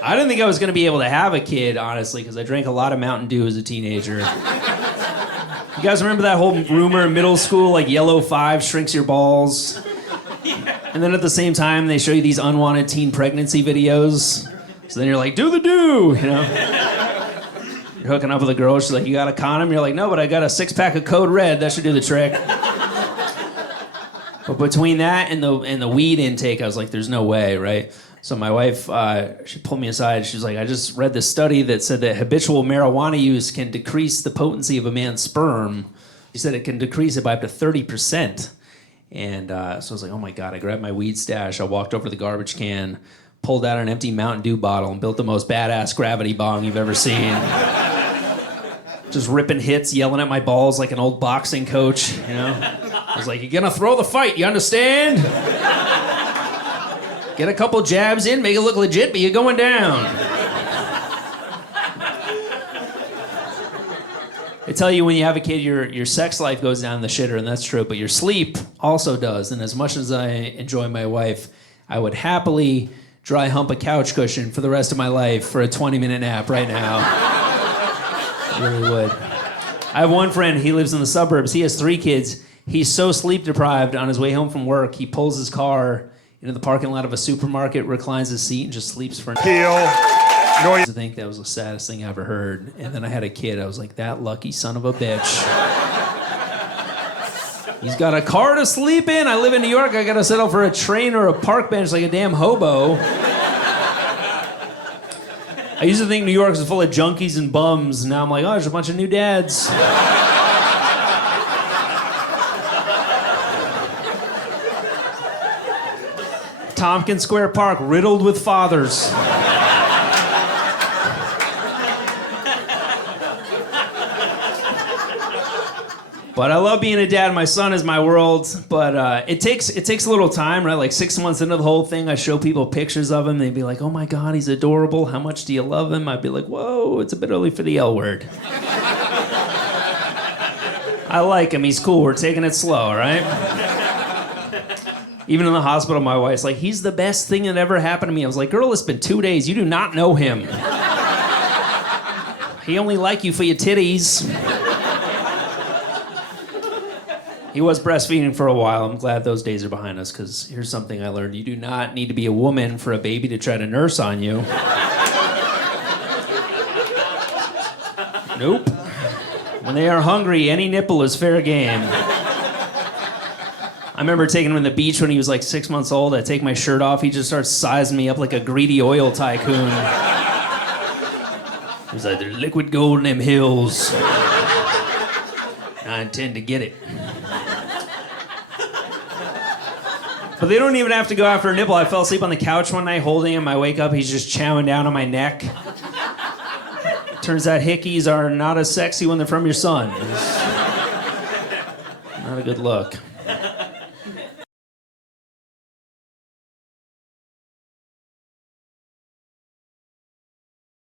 I didn't think I was going to be able to have a kid, honestly, because I drank a lot of Mountain Dew as a teenager. You guys remember that whole rumor in middle school, like yellow 5 shrinks your balls? And then at the same time, they show you these unwanted teen pregnancy videos. So then you're like, do the do, you know? You're hooking up with a girl, she's like, you got a condom? You're like, no, but I got a 6-pack of Code Red, that should do the trick. But between that and the weed intake, I was like, there's no way, right? So my wife, she pulled me aside. She's like, I just read this study that said that habitual marijuana use can decrease the potency of a man's sperm. She said it can decrease it by up to 30%. And so I was like, oh my God, I grabbed my weed stash. I walked over to the garbage can, pulled out an empty Mountain Dew bottle, and built the most badass gravity bong you've ever seen. Just ripping hits, yelling at my balls like an old boxing coach, you know? I was like, you're gonna throw the fight, you understand? Get a couple jabs in, make it look legit, but you're going down. They tell you when you have a kid, your sex life goes down the shitter, and that's true, but your sleep also does. And as much as I enjoy my wife, I would happily dry hump a couch cushion for the rest of my life for a 20-minute nap right now. I really would. I have one friend, he lives in the suburbs. He has 3 kids. He's so sleep deprived on his way home from work, he pulls his car into the parking lot of a supermarket, reclines his seat, and just sleeps for an hour. I think that was the saddest thing I ever heard. And then I had a kid. I was like, that lucky son of a bitch. He's got a car to sleep in. I live in New York. I got to settle for a train or a park bench like a damn hobo. I used to think New York was full of junkies and bums. Now I'm like, oh, there's a bunch of new dads. Tompkins Square Park, riddled with fathers. But I love being a dad. My son is my world. But it takes a little time, right? Like 6 months into the whole thing, I show people pictures of him. They'd be like, oh my God, he's adorable. How much do you love him? I'd be like, whoa, it's a bit early for the L word. I like him. He's cool. We're taking it slow, right? Even in the hospital, my wife's like, he's the best thing that ever happened to me. I was like, girl, it's been 2 days. You do not know him. He only like you for your titties. He was breastfeeding for a while. I'm glad those days are behind us, because here's something I learned. You do not need to be a woman for a baby to try to nurse on you. Nope. When they are hungry, any nipple is fair game. I remember taking him to the beach when he was like 6 months old. I take my shirt off. He just starts sizing me up like a greedy oil tycoon. He was like, there's liquid gold in them hills. I intend to get it. But they don't even have to go after a nipple. I fell asleep on the couch one night holding him. I wake up, he's just chowing down on my neck. Turns out hickeys are not as sexy when they're from your son. It's not a good look.